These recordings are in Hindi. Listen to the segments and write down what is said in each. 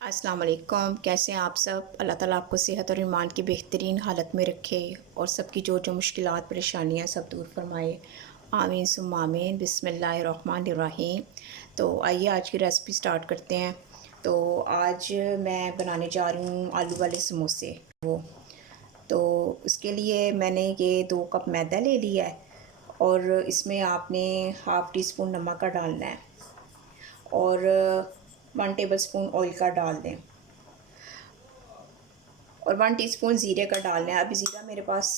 अस्सलाम वालेकुम। कैसे हैं आप सब? अल्लाह ताला आपको सेहत और ईमान की बेहतरीन हालत में रखे और सबकी जो जो मुश्किलात परेशानियां सब दूर फरमाए। आमीन सुम्मा आमीन। बिस्मिल्लाहिर्रहमानिर्रहीम। तो आइए आज की रेसिपी स्टार्ट करते हैं। तो आज मैं बनाने जा रही हूँ आलू वाले समोसे। तो उसके लिए मैंने ये 2 कप मैदा ले लिया है और इसमें आपने हाफ़ टी स्पून नमक का डालना है और 1 टेबल स्पून ऑयल का डाल दें और 1 टीस्पून ज़ीरे का डालना है। अभी ज़ीरा मेरे पास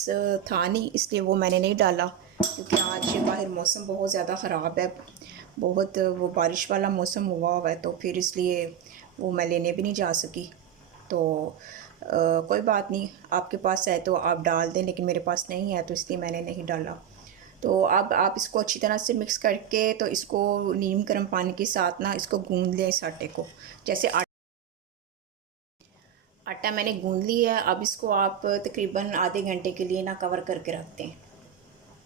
था नहीं, इसलिए वो मैंने नहीं डाला, क्योंकि आज बाहर मौसम बहुत ज़्यादा ख़राब है। बहुत वो बारिश वाला मौसम हुआ है, तो फिर इसलिए वो मैं लेने भी नहीं जा सकी। तो कोई बात नहीं, आपके पास है तो आप डाल दें, लेकिन मेरे पास नहीं है तो इसलिए मैंने नहीं डाला। तो अब आप इसको अच्छी तरह से मिक्स करके, तो इसको नीम गर्म पानी के साथ ना इसको गूँध लें इस आटे को। जैसे आटा मैंने गूँध लिया है। अब इसको आप तकरीबन आधे घंटे के लिए ना कवर करके रख दें,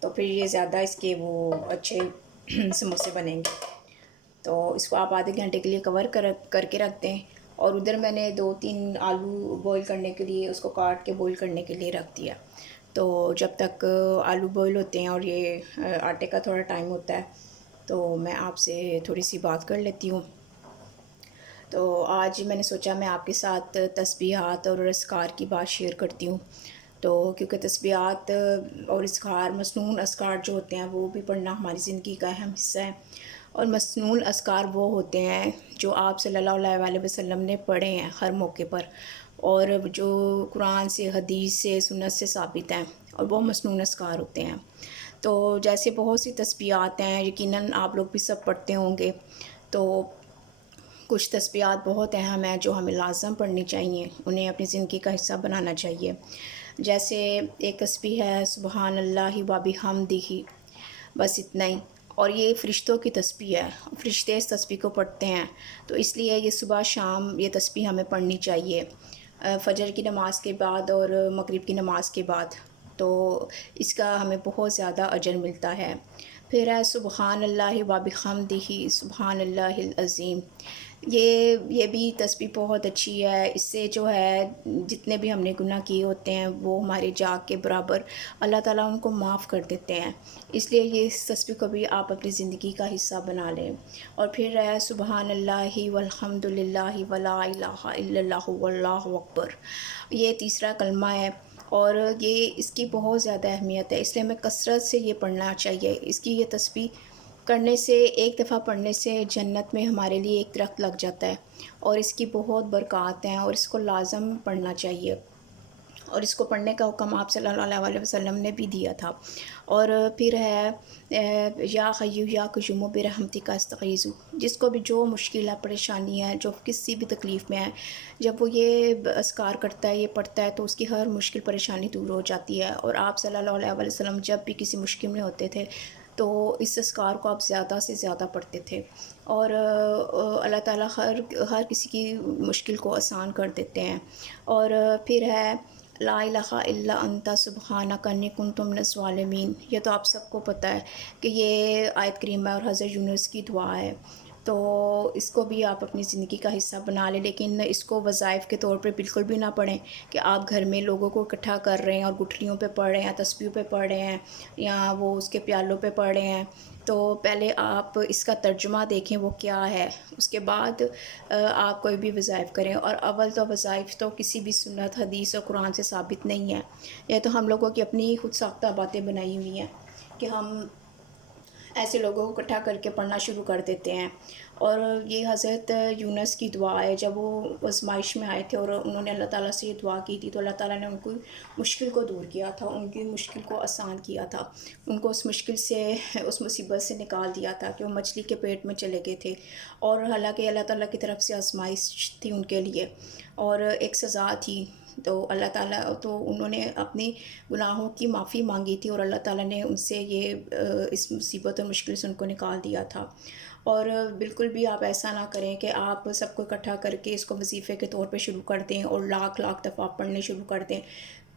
तो फिर ये ज़्यादा इसके वो अच्छे समोसे बनेंगे। तो इसको आप आधे घंटे के लिए कवर करके रख दें। और उधर मैंने 2-3 आलू बॉईल करने के लिए, उसको काट के बॉईल करने के लिए रख दिया। तो जब तक आलू बॉईल होते हैं और ये आटे का थोड़ा टाइम होता है, तो मैं आपसे थोड़ी सी बात कर लेती हूँ। तो आज मैंने सोचा मैं आपके साथ तस्बीहात और अस्कार की बात शेयर करती हूँ। तो क्योंकि तस्बीहात और इज़्कार, मसनून अस्कार जो होते हैं, वो भी पढ़ना हमारी ज़िंदगी का अहम हिस्सा है। और मसनून अस्कार वो होते हैं जो आप सल्लल्लाहु अलैहि वसल्लम ने पढ़े हैं हर मौके पर, और जो कुरान से, हदीस से, सुन्नत से साबित हैं, और वो मसनून अस्कार होते हैं। तो जैसे बहुत सी तस्बीहात हैं, यकीनन आप लोग भी सब पढ़ते होंगे। तो कुछ तस्बीहात बहुत अहम हैं जो हमें लाज़म पढ़नी चाहिए, उन्हें अपनी ज़िंदगी का हिस्सा बनाना चाहिए। जैसे एक तस्बीह है सुबहान अल्लाहि व बिहम्दिही, बस इतना ही। और ये फ़रिश्तों की तस्बीह है, फ़रिश्ते इस तस्बीह को पढ़ते हैं, तो इसलिए ये सुबह शाम ये तस्बीह हमें पढ़नी चाहिए, फ़जर की नमाज़ के बाद और मगरिब की नमाज़ के बाद। तो इसका हमें बहुत ज़्यादा अजर मिलता है। फिर है सुबहान अल्लाहि व बिहम्दिही सुबहान अल्लाहिल अज़ीम। ये भी तस्बीह बहुत अच्छी है। इससे जो है जितने भी हमने गुनाह किए होते हैं, वो हमारे जाग के बराबर अल्लाह ताला उनको माफ़ कर देते हैं। इसलिए ये इस तस्बीह को भी आप अपनी ज़िंदगी का हिस्सा बना लें। और फिर है सुबहान अल्लाहि वल्हम्दुलिल्लाहि वला इलाहा इल्लल्लाहु वल्लाहु अकबर। ये तीसरा कलमा है और ये इसकी बहुत ज़्यादा अहमियत है, इसलिए हमें कसरत से ये पढ़ना चाहिए। इसकी ये तस्बीह करने से, एक दफ़ा पढ़ने से जन्नत में हमारे लिए एक दरख्त लग जाता है, और इसकी बहुत बरक़ात हैं और इसको लाज़म पढ़ना चाहिए। और इसको पढ़ने का हुक्म आप सल्लल्लाहु अलैहि वसल्लम ने भी दिया था। और फिर है या हय्यु या क़य्यूम बिरहमतिका अस्तगीज़ु। जिसको भी जो मुश्किल है, परेशानी है, जो किसी भी तकलीफ़ में है, जब वो ये अज़कार करता है, ये पढ़ता है, तो उसकी हर मुश्किल परेशानी दूर हो जाती है। और आप सल्लल्लाहु अलैहि वसल्लम जब भी किसी मुश्किल में होते थे, तो इस अज़कार को आप ज़्यादा से ज़्यादा पढ़ते थे, और अल्लाह ताला हर हर किसी की मुश्किल को आसान कर देते हैं। और फिर है ला इलाहा इल्ला अंता सुब्हानका इन्नी कुन्तु मिनज़ ज़ालिमीन। ये तो आप सबको पता है कि ये आयत करीमा और हज़रत यूनुस की दुआ है। तो इसको भी आप अपनी ज़िंदगी का हिस्सा बना लें, लेकिन इसको वज़ाइफ़ के तौर पे बिल्कुल भी ना पढ़ें कि आप घर में लोगों को इकट्ठा कर रहे हैं और गुठलियों पे पढ़ रहे हैं, तस्बीहों पे पढ़ रहे हैं, या वो उसके प्यालों पे पढ़ रहे हैं। तो पहले आप इसका तर्जुमा देखें वो क्या है, उसके बाद आप कोई भी वज़ाइफ़ करें। और अव्वल तो वज़ाइफ़ तो किसी भी सुन्नत, हदीस और कुरान से साबित नहीं है। ये तो हम लोगों की अपनी खुद साख्ता बातें बनाई हुई हैं कि हम ऐसे लोगों को इकट्ठा करके पढ़ना शुरू कर देते हैं। और ये हज़रत यूनुस की दुआ है, जब वो आज़माइश में आए थे और उन्होंने अल्लाह ताला से ये दुआ की थी, तो अल्लाह ताला ने उनकी मुश्किल को दूर किया था, उनकी मुश्किल को आसान किया था। उनको उस मुश्किल से, उस मुसीबत से निकाल दिया था कि वो मछली के पेट में चले गए थे, और हालाँकि अल्लाह ताला की तरफ से आज़माइश थी उनके लिए और एक सज़ा थी। तो अल्लाह ताला, तो उन्होंने अपने गुनाहों की माफ़ी मांगी थी और अल्लाह ताला ने उनसे ये इस मुसीबत और मुश्किल से उनको निकाल दिया था। और बिल्कुल भी आप ऐसा ना करें कि आप सबको इकट्ठा करके इसको वजीफ़े के तौर पे शुरू कर दें और लाख लाख दफ़ा पढ़ने शुरू कर दें।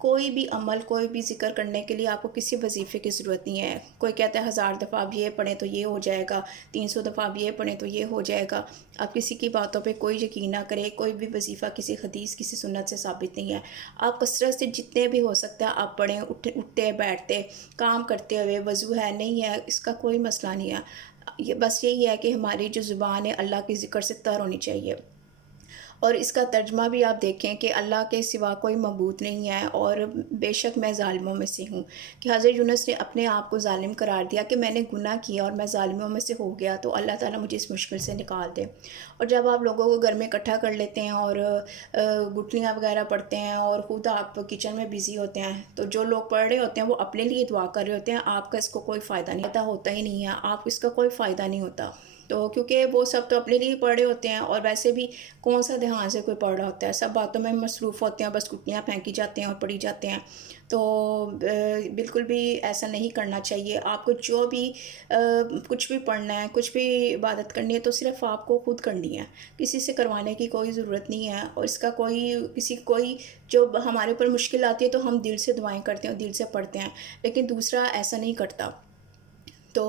कोई भी अमल, कोई भी ज़िक्र करने के लिए आपको किसी वजीफ़े की ज़रूरत नहीं है। कोई कहता है 1000 दफ़ा आप ये पढ़ें तो ये हो जाएगा, 300 दफ़ा आप ये पढ़ें तो ये हो जाएगा। आप किसी की बातों पे कोई यकीन ना करें, कोई भी वजीफ़ा किसी हदीस, किसी सुन्नत से साबित नहीं है। आप कसरत से जितने भी हो सकता है आप पढ़ें, उठते बैठते, काम करते हुए, वज़ू है नहीं है, इसका कोई मसला नहीं है। ये बस यही है कि हमारी जो ज़ुबान है अल्लाह के ज़िक्र से तर होनी चाहिए। और इसका तर्जुमा भी आप देखें कि अल्लाह के सिवा कोई मबूद नहीं है और बेशक मैं ज़ालिमों में से हूँ, कि हज़रत यूनुस ने अपने आप को ज़ालिम करार दिया कि मैंने गुनाह किया और मैं ज़ालिमों में से हो गया, तो अल्लाह ताला मुझे इस मुश्किल से निकाल दे। और जब आप लोगों को घर में इकट्ठा कर लेते हैं और गुठलियाँ वगैरह पढ़ते हैं और ख़ुद आप किचन में बिज़ी होते हैं, तो जो लोग पढ़ रहे होते हैं वो अपने लिए दुआ कर रहे होते हैं, आपका इसको कोई फ़ायदा नहीं पता होता ही नहीं है, आप इसका कोई फ़ायदा नहीं होता। तो क्योंकि वो सब तो अपने लिए ही पढ़ रहे होते हैं और वैसे भी कौन सा ध्यान से कोई पढ़ रहा होता है, सब बातों में मसरूफ़ होते हैं, बस गुठलियाँ फेंकी जाते हैं और पढ़ी जाते हैं। तो बिल्कुल भी ऐसा नहीं करना चाहिए। आपको जो भी कुछ भी पढ़ना है, कुछ भी इबादत करनी है तो सिर्फ़ आपको खुद करनी है, किसी से करवाने की कोई ज़रूरत नहीं है। और इसका कोई जो हमारे ऊपर मुश्किल आती है तो हम दिल से दुआएँ करते हैं और दिल से पढ़ते हैं, लेकिन दूसरा ऐसा नहीं करता। तो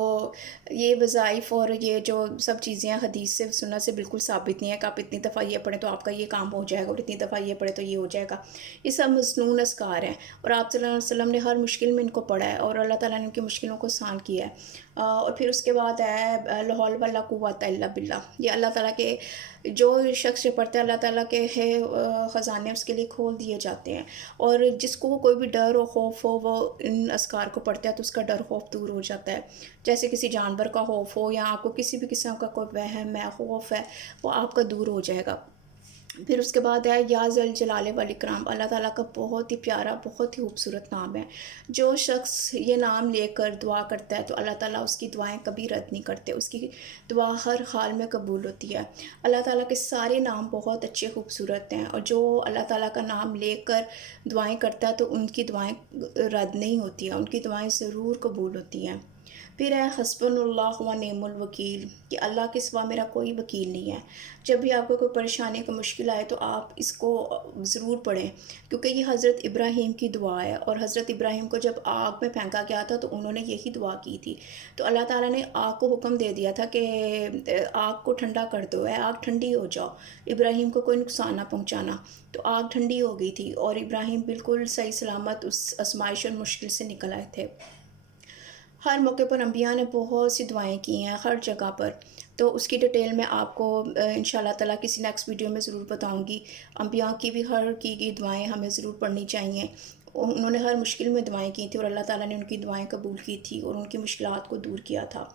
ये वज़ाइफ़ और ये जो सब चीज़ें हैं हदीस से सुन्नत से बिल्कुल साबित नहीं है कि आप इतनी दफ़ा ये पढ़ें तो आपका ये काम हो जाएगा और इतनी दफ़ा ये पढ़ें तो ये हो जाएगा। ये सब मसनून अज़कार हैं और आप सल्लल्लाहु अलैहि वसल्लम ने हर मुश्किल में इनको पढ़ा है और अल्लाह ताला ने उनकी मुश्किलों को आसान किया है। और फिर उसके बाद है ला हौल वला कुव्वता इल्ला बिल्लाह। ये अल्लाह ताला के जो शख्स ये पढ़ता है अल्लाह ताला के ख़ज़ाने उसके लिए खोल दिए जाते हैं। और जिसको कोई भी डर और खौफ हो वो इन अज़कार को पढ़ता है तो उसका डर खौफ दूर हो जाता है। जैसे किसी जानवर का खौफ हो या आपको किसी भी किस्म का कोई वहम है, खौफ है, वो आपका दूर हो जाएगा। फिर उसके बाद है या ज़ल जलाल वल इकराम। अल्लाह ताला का बहुत ही प्यारा, बहुत ही खूबसूरत नाम है। जो शख्स ये नाम लेकर दुआ करता है तो अल्लाह ताला उसकी दुआएं कभी रद्द नहीं करते, उसकी दुआ हर हाल में कबूल होती है। अल्लाह ताला के सारे नाम बहुत अच्छे खूबसूरत हैं और जो अल्लाह ताला का नाम लेकर दुआएं करता है तो उनकी दुआएं रद्द नहीं होती हैं, उनकी दुआएं ज़रूर कबूल होती हैं। फिर है हस्बुनल्लाह व निअमुल वकील, कि अल्लाह के सिवा मेरा कोई वकील नहीं है। जब भी आपको कोई परेशानी कोई मुश्किल आए तो आप इसको ज़रूर पढ़ें, क्योंकि ये हज़रत इब्राहीम की दुआ है और हज़रत इब्राहीम को जब आग में फेंका गया था तो उन्होंने यही दुआ की थी। तो अल्लाह ताला ने आग को हुक्म दे दिया था कि आग को ठंडा कर दो, है आग ठंडी हो जाओ, इब्राहीम को कोई नुकसान ना पहुँचाना। तो आग ठंडी हो गई थी और इब्राहीम बिल्कुल सही सलामत उस आजमाइश और मुश्किल से निकल आए थे। हर मौके पर अम्बिया ने बहुत सी दुआएं की हैं हर जगह पर। तो उसकी डिटेल मैं आपको इंशाल्लाह ताला किसी नेक्स्ट वीडियो में ज़रूर बताऊंगी। अम्बिया की भी हर की गई दुआएं हमें ज़रूर पढ़नी चाहिए। उन्होंने हर मुश्किल में दुआएं की थी और अल्लाह ताला ने उनकी दुआएं कबूल की थी और उनकी मुश्किलात को दूर किया था।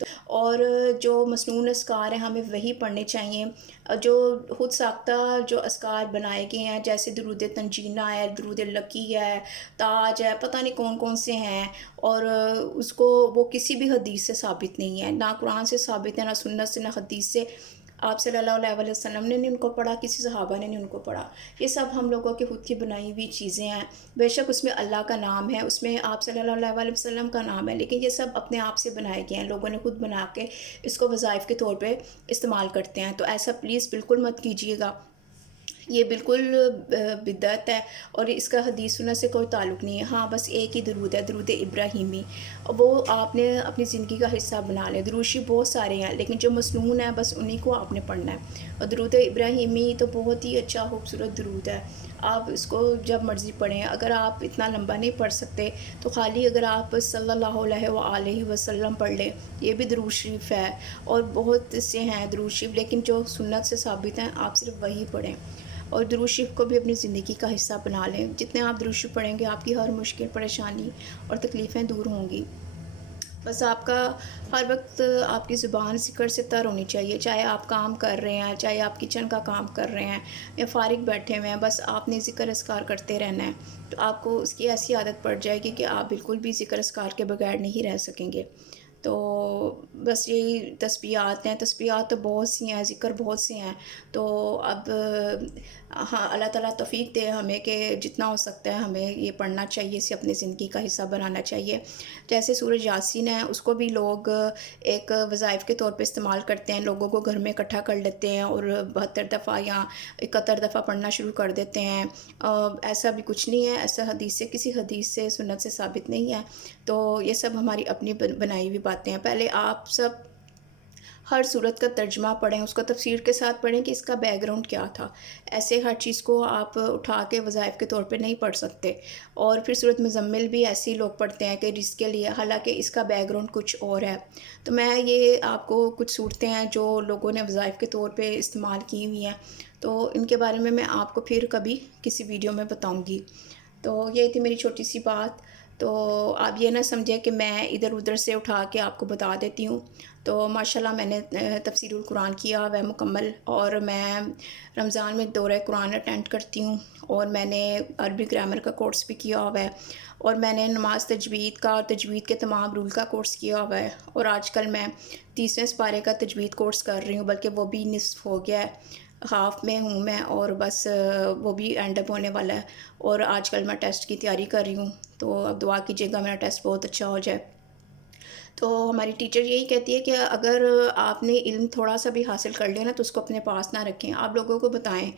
तो और जो मसनून अस्कार हैं हमें वही पढ़ने चाहिए। जो खुद साख्ता जो अस्कार बनाए गए हैं, जैसे दरूद तंजीना है, दरूद लकी है, ताज है, पता नहीं कौन कौन से हैं। और उसको वो किसी भी हदीस से साबित नहीं है, ना कुरान से साबित है, ना सुन्नत से, ना हदीस से। आप सल्लल्लाहु अलैहि वसल्लम ने नहीं उनको पढ़ा, किसी सहाबा ने नहीं उनको पढ़ा। ये सब हम लोगों की खुद की बनाई हुई चीज़ें हैं। बेशक उसमें अल्लाह का नाम है, उसमें आप सल्लल्लाहु अलैहि वसल्लम का नाम है, लेकिन ये सब अपने आप से बनाए गए हैं, लोगों ने खुद बना के इसको वज़ाइफ़ के तौर पे इस्तेमाल करते हैं। तो ऐसा प्लीज़ बिल्कुल मत कीजिएगा। ये बिल्कुल बिदअत है और इसका हदीस सुन्नत से कोई ताल्लुक़ नहीं है। हाँ, बस एक ही दरूद है, दरूद इब्राहीमी। वो आपने अपनी ज़िंदगी का हिस्सा बना लिया। दरूद शरीफ बहुत सारे हैं, लेकिन जो मसनून है बस उन्हीं को आपने पढ़ना है। और दरूद इब्राहीमी तो बहुत ही अच्छा खूबसूरत दरूद है। आप इसको जब मर्ज़ी पढ़ें। अगर आप इतना लंबा नहीं पढ़ सकते तो खाली अगर आप सल्लल्लाहु अलैहि वसल्लम पढ़ लें, ये भी दरूद शरीफ है। और बहुत से हैं दरूद शरीफ, लेकिन जो सुन्नत से साबित हैं आप सिर्फ वही पढ़ें। और दुरूद शरीफ को भी अपनी ज़िंदगी का हिस्सा बना लें। जितने आप दुरूद शरीफ पढ़ेंगे आपकी हर मुश्किल, परेशानी और तकलीफ़ें दूर होंगी। बस आपका हर वक्त आपकी ज़ुबान ज़िक्र से तर होनी चाहिए, चाहे आप काम कर रहे हैं, चाहे आप किचन का काम कर रहे हैं या फ़ारिग बैठे हुए हैं, बस आपने ज़िक्र अस्कार करते रहना है। तो आपको उसकी ऐसी आदत पड़ जाएगी कि आप बिल्कुल भी ज़िक्र अस्कार के बगैर नहीं रह सकेंगे। तो बस यही तस्बीहात हैं, तस्बीहात तो बहुत सी हैं, ज़िक्र बहुत से हैं। तो अब हाँ, अल्लाह ताला तौफ़ीक दे हमें कि जितना हो सकता है हमें ये पढ़ना चाहिए, इसे अपनी ज़िंदगी का हिस्सा बनाना चाहिए। जैसे सूरह यासीन है, उसको भी लोग एक वज़ाइफ़ के तौर पे इस्तेमाल करते हैं, लोगों को घर में इकट्ठा कर लेते हैं और 72 दफ़ा या 71 दफ़ा पढ़ना शुरू कर देते हैं। ऐसा भी कुछ नहीं है, ऐसा हदीस से, किसी हदीस से, सुन्नत से साबित नहीं है। तो ये सब हमारी अपनी बनाई हुई बातें हैं। पहले आप सब हर सूरत का तर्जुमा पढ़ें, उसको तफ़सीर के साथ पढ़ें कि इसका बैकग्राउंड क्या था। ऐसे हर चीज़ को आप उठा के वज़ाइफ़ के तौर पे नहीं पढ़ सकते। और फिर सूरत मुज़म्मिल भी ऐसे ही लोग पढ़ते हैं कि जिसके लिए, हालाँकि इसका बैकग्राउंड कुछ और है। तो मैं ये आपको कुछ सूरतें हैं जो लोगों ने वज़ाइफ़ के तौर पे इस्तेमाल की हुई हैं, तो इनके बारे में मैं आपको फिर कभी किसी वीडियो में बताऊँगी। तो ये थी मेरी छोटी-सी बात। तो आप ये ना समझें कि मैं इधर-उधर से उठा के आपको बता देती हूँ। तो माशाल्लाह मैंने तफ़सीरुल कुरान किया हुआ है मुकम्मल, और मैं रमज़ान में दौरे कुरान अटेंड करती हूँ, और मैंने अरबी ग्रामर का कोर्स भी किया हुआ है, और मैंने नमाज़ तजवीद का और तजवीद के तमाम रूल का कोर्स किया हुआ है, और आजकल मैं 30वें सिपारे का तजवीद कोर्स कर रही हूँ, बल्कि वो भी निस्फ़ हो गया है। हाफ़ में हूँ मैं, और बस वो भी एंड अप होने वाला है, और आजकल मैं टेस्ट की तैयारी कर रही हूँ। तो अब दुआ कीजिएगा मेरा टेस्ट बहुत अच्छा हो जाए। तो हमारी टीचर यही कहती है कि अगर आपने इल्म थोड़ा-सा भी हासिल कर लिया ना, तो उसको अपने पास ना रखें, आप लोगों को बताएँ,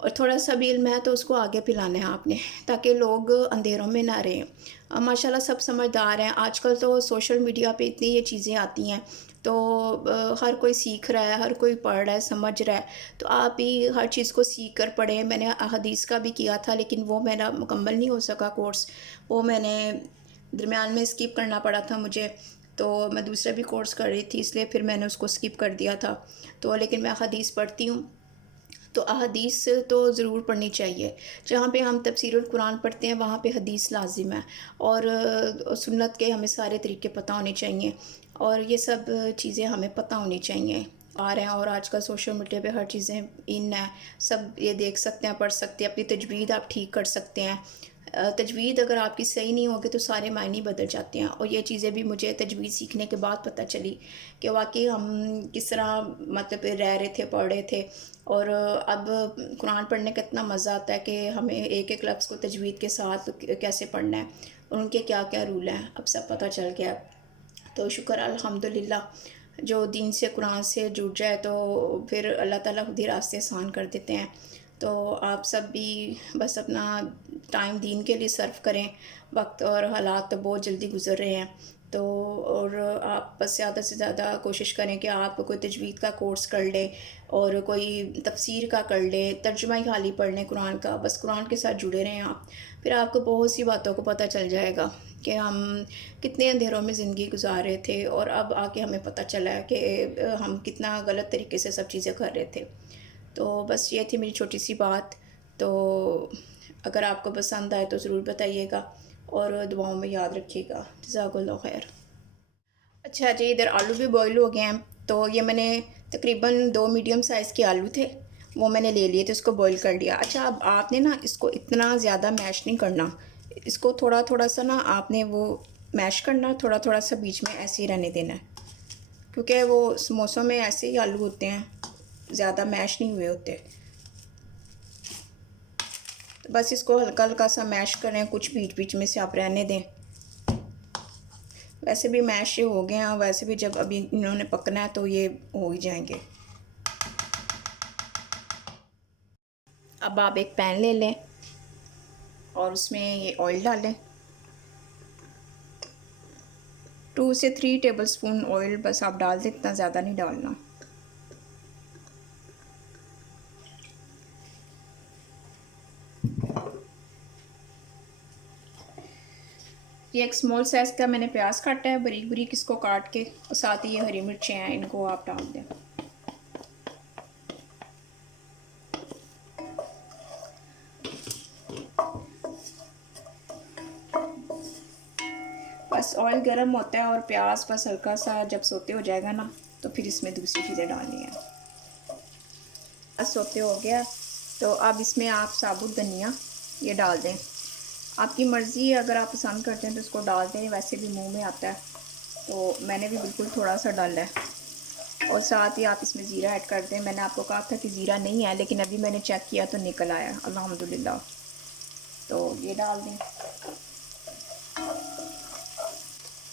और थोड़ा-सा भी इल्म है तो उसको आगे फैलाना है आपने, ताकि लोग अंधेरों में ना रहें। माशाल्लाह सब समझदार हैं, आजकल तो सोशल मीडिया पे इतनी ये चीज़ें आती हैं, तो हर कोई सीख रहा है, हर कोई पढ़ रहा है, समझ रहा है, तो आप भी हर चीज़ को सीख कर पढ़ें। मैंने हदीस का भी किया था, लेकिन वो मेरा मुकम्मल नहीं हो सका कोर्स, वो मैंने दरमियान में स्किप करना पड़ा था मुझे, तो मैं दूसरा भी कोर्स कर रही थी, इसलिए फिर मैंने उसको स्किप कर दिया था। तो लेकिन मैं हदीस पढ़ती हूँ, तो अहादीस तो ज़रूर पढ़नी चाहिए। जहाँ पे हम तफसीरुल कुरान पढ़ते हैं वहाँ पे हदीस लाज़िम है, और सुन्नत के हमें सारे तरीके पता होने चाहिए, और ये सब चीज़ें हमें पता होनी चाहिए। आ रहे हैं, और आजकल सोशल मीडिया पे हर चीज़ें इन है, सब ये देख सकते हैं, पढ़ सकते हैं, अपनी तजवीद आप ठीक कर सकते हैं। तजवीद अगर आपकी सही नहीं होगी तो सारे मायने बदल जाते हैं, और ये चीज़ें भी मुझे तजवीद सीखने के बाद पता चली कि वाक़ई हम किस तरह मतलब रह रहे थे, पढ़ रहे थे। और अब कुरान पढ़ने का इतना मज़ा आता है कि हमें एक-एक लफ्ज़ को तजवीद के साथ कैसे पढ़ना है, और उनके क्या-क्या रूल हैं, अब सब पता चल गया। तो शुक्र अल्हम्दुलिल्लाह, जो दीन से कुरान से जुड़ जाए तो फिर अल्लाह ताला खुद ही रास्ते आसान कर देते हैं। तो आप सब भी बस अपना टाइम दीन के लिए सर्व करें। वक्त और हालात तो बहुत जल्दी गुज़र रहे हैं, तो और आप बस ज़्यादा से ज़्यादा कोशिश करें कि आप कोई तजवीद का कोर्स कर लें, और कोई तफसीर का कर लें, तर्जुमा ही खाली पढ़ लें कुरान का, बस कुरान के साथ जुड़े रहें आप। फिर आपको बहुत सी बातों को पता चल जाएगा कि हम कितने अंधेरों में ज़िंदगी गुजार रहे थे, और अब आके हमें पता चला है कि हम कितना गलत तरीके से सब चीज़ें कर रहे थे। तो बस ये थी मेरी छोटी सी बात। तो अगर आपको पसंद आए तो ज़रूर बताइएगा, और दुआओं में याद रखिएगा। जज़ाकल्लाह खैर। अच्छा जी, इधर आलू भी बॉईल हो गए हैं, तो ये मैंने तकरीबन 2 मीडियम साइज़ के आलू थे, वो मैंने ले लिए थे, उसको बॉईल कर लिया। अच्छा, अब आपने ना इसको इतना ज़्यादा मैश नहीं करना, इसको थोड़ा-थोड़ा सा ना आपने वो मैश करना, थोड़ा-थोड़ा सा बीच में ऐसे ही रहने देना है, क्योंकि वो समोसों में ऐसे ही आलू होते हैं, ज़्यादा मैश नहीं हुए होते। तो बस इसको हल्का-हल्का सा मैश करें, कुछ बीच-बीच में से आप रहने दें। वैसे भी मैश ये हो गए हैं, वैसे भी जब अभी इन्होंने पकना है तो ये हो ही जाएंगे। अब आप एक पैन ले लें, और उसमें ये ऑयल डालें, 2 से 3 टेबलस्पून ऑयल बस आप डाल दें, इतना ज़्यादा नहीं डालना। ये एक स्मॉल साइज़ का मैंने प्याज काटा है, बारीक बारीक इसको काट के, और साथ ही ये हरी मिर्चें हैं, इनको आप डाल दें। बस ऑयल गर्म होता है, और प्याज बस हल्का सा जब सोते हो जाएगा ना, तो फिर इसमें दूसरी चीज़ें डालनी है। बस सोते हो गया, तो अब इसमें आप साबुत धनिया ये डाल दें। आपकी मर्ज़ी है, अगर आप पसंद करते हैं तो इसको डाल दें, वैसे भी मुंह में आता है, तो मैंने भी बिल्कुल थोड़ा सा डाला है। और साथ ही आप इसमें ज़ीरा ऐड कर दें। मैंने आपको कहा था कि ज़ीरा नहीं है, लेकिन अभी मैंने चेक किया तो निकल आया अल्हम्दुलिल्लाह। तो ये डाल दें।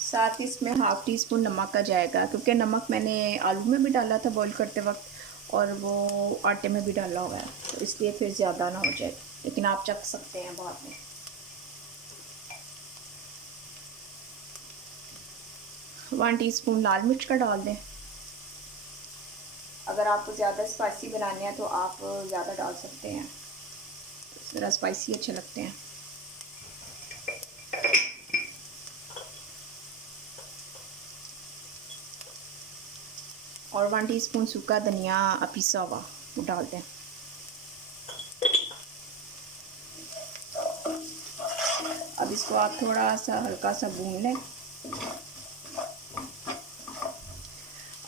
साथ ही इसमें हाफ़ टी स्पून नमक का जाएगा, क्योंकि नमक मैंने आलू में भी डाला था बॉईल करते वक्त और वो आटे में भी डाला हुआ है, तो इसलिए फिर ज़्यादा ना हो जाए, लेकिन आप चख सकते हैं बाद में। 1 टीस्पून लाल मिर्च का डाल दें। अगर आपको ज़्यादा स्पाइसी बनाने हैं तो आप ज़्यादा डाल सकते हैं, ज़रा स्पाइसी अच्छे लगते हैं। और 1 टीस्पून सूखा धनिया पिसा हुआ वो डाल दें। अब इसको आप थोड़ा सा हल्का सा भून लें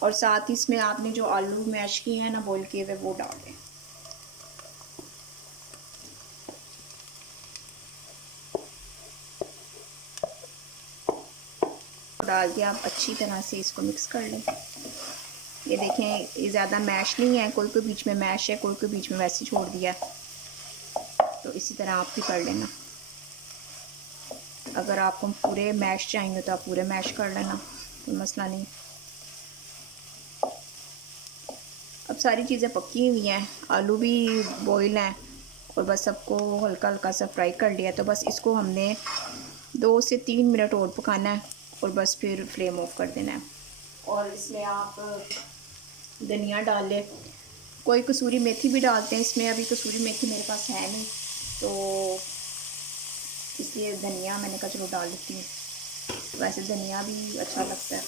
और साथ ही इसमें आपने जो आलू मैश किए हैं ना बॉईल किए हुए वो डाल दें। डाल के आप अच्छी तरह से इसको मिक्स कर लें। ये देखें, ये ज़्यादा मैश नहीं है, कोई कोई बीच में मैश है, कोई कोई बीच में वैसे छोड़ दिया, तो इसी तरह आप भी कर लेना। अगर आपको पूरे मैश चाहिए तो आप पूरे मैश कर लेना, कोई मसला नहीं। अब सारी चीज़ें पकी हुई हैं, आलू भी बॉईल हैं और बस सबको हल्का हल्का सा फ्राई कर लिया, तो बस इसको हमने 2 से 3 मिनट और पकाना है और बस फिर फ्लेम ऑफ कर देना है। और इसमें आप धनिया डाल लें, कोई कसूरी मेथी भी डालते हैं इसमें, अभी कसूरी मेथी मेरे पास है नहीं तो इसलिए धनिया मैंने कहा चलो डाल देती हूँ। वैसे धनिया भी अच्छा लगता है।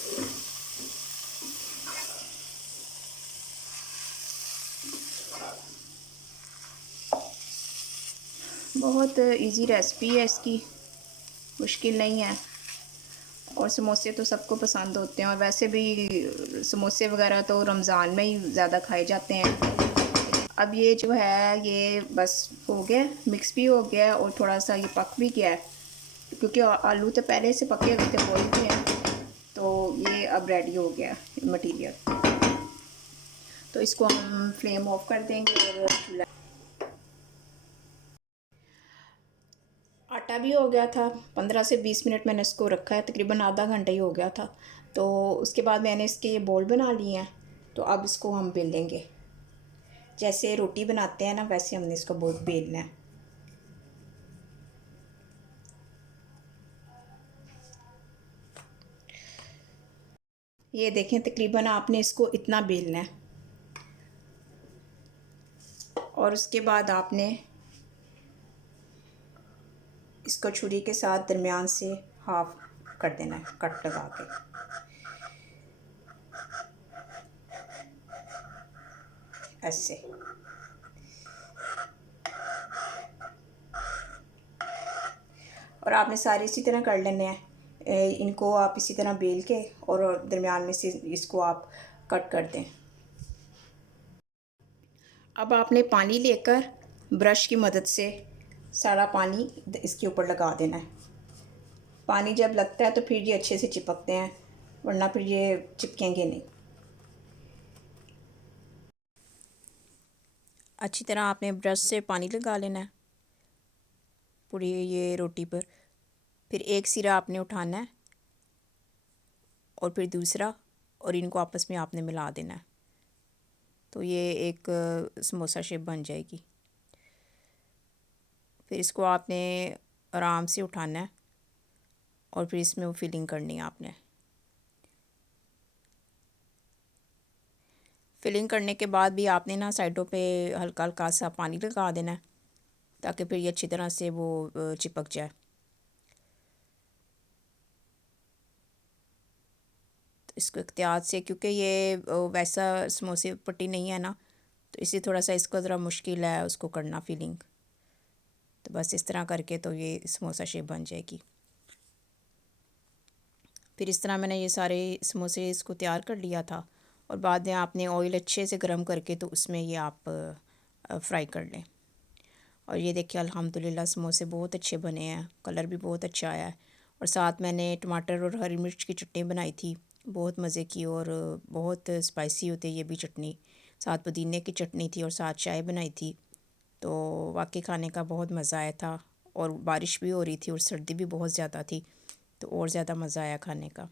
बहुत इजी रेसिपी है इसकी, मुश्किल नहीं है। और समोसे तो सबको पसंद होते हैं, और वैसे भी समोसे वगैरह तो रमज़ान में ही ज़्यादा खाए जाते हैं। अब ये जो है ये बस हो गया, मिक्स भी हो गया और थोड़ा सा ये पक भी गया है, क्योंकि आलू तो पहले से पके हुए थे, बॉईल भी हैं, तो ये अब रेडी हो गया मटीरियल। तो इसको हम फ्लेम ऑफ कर देंगे और चूल्हा। आटा भी हो गया था, 15 से 20 मिनट मैंने इसको रखा है, तकरीबन आधा घंटा ही हो गया था। तो उसके बाद मैंने इसके ये बॉल बना लिए हैं, तो अब इसको हम बेलेंगे। जैसे रोटी बनाते हैं ना वैसे हमने इसको बहुत बेलना है। ये देखें, तकरीबन आपने इसको इतना बेलना है और उसके बाद आपने इसको छुरी के साथ दरमियान से हाफ कर देना है, कट लगा के। ऐसे और आपने सारे इसी तरह कर लेने हैं। इनको आप इसी तरह बेल के और दरमियान में से इसको आप कट कर दें। अब आपने पानी लेकर ब्रश की मदद से सारा पानी इसके ऊपर लगा देना है। पानी जब लगता है तो फिर ये अच्छे से चिपकते हैं, वरना फिर ये चिपकेंगे नहीं। अच्छी तरह आपने ब्रश से पानी लगा लेना है पूरी ये रोटी पर। फिर एक सिरा आपने उठाना है और फिर दूसरा, और इनको आपस में आपने मिला देना है, तो ये एक समोसा शेप बन जाएगी। फिर इसको आपने आराम से उठाना है और फिर इसमें वो फिलिंग करनी है आपने। फिलिंग करने के बाद भी आपने ना साइडों पे हल्का हल्का सा पानी लगा देना है, ताकि फिर ये अच्छी तरह से वो चिपक जाए। तो इसको एहतियात से, क्योंकि ये वैसा समोसे पट्टी नहीं है ना, तो इसलिए थोड़ा सा इसको ज़रा मुश्किल है उसको करना फिलिंग। तो बस इस तरह करके तो ये समोसा शेप बन जाएगी। फिर इस तरह मैंने ये सारे समोसे इसको तैयार कर लिया था, और बाद में आपने ऑयल अच्छे से गर्म करके तो उसमें ये आप फ्राई कर लें। और ये देखिए अल्हम्दुलिल्लाह समोसे बहुत अच्छे बने हैं, कलर भी बहुत अच्छा आया है। और साथ मैंने टमाटर और हरी मिर्च की चटनी बनाई थी, बहुत मज़े की और बहुत स्पाइसी होती है ये भी चटनी। साथ पुदीने की चटनी थी और साथ चाय बनाई थी। तो वाकई खाने का बहुत मज़ा आया था और बारिश भी हो रही थी और सर्दी भी बहुत ज़्यादा थी, तो और ज़्यादा मज़ा आया खाने का।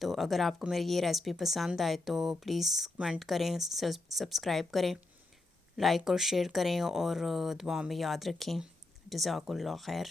तो अगर आपको मेरी ये रेसिपी पसंद आए तो प्लीज़ कमेंट करें, सब्सक्राइब करें, लाइक और शेयर करें और दुआ में याद रखें। जज़ाकुल्लाह खैर।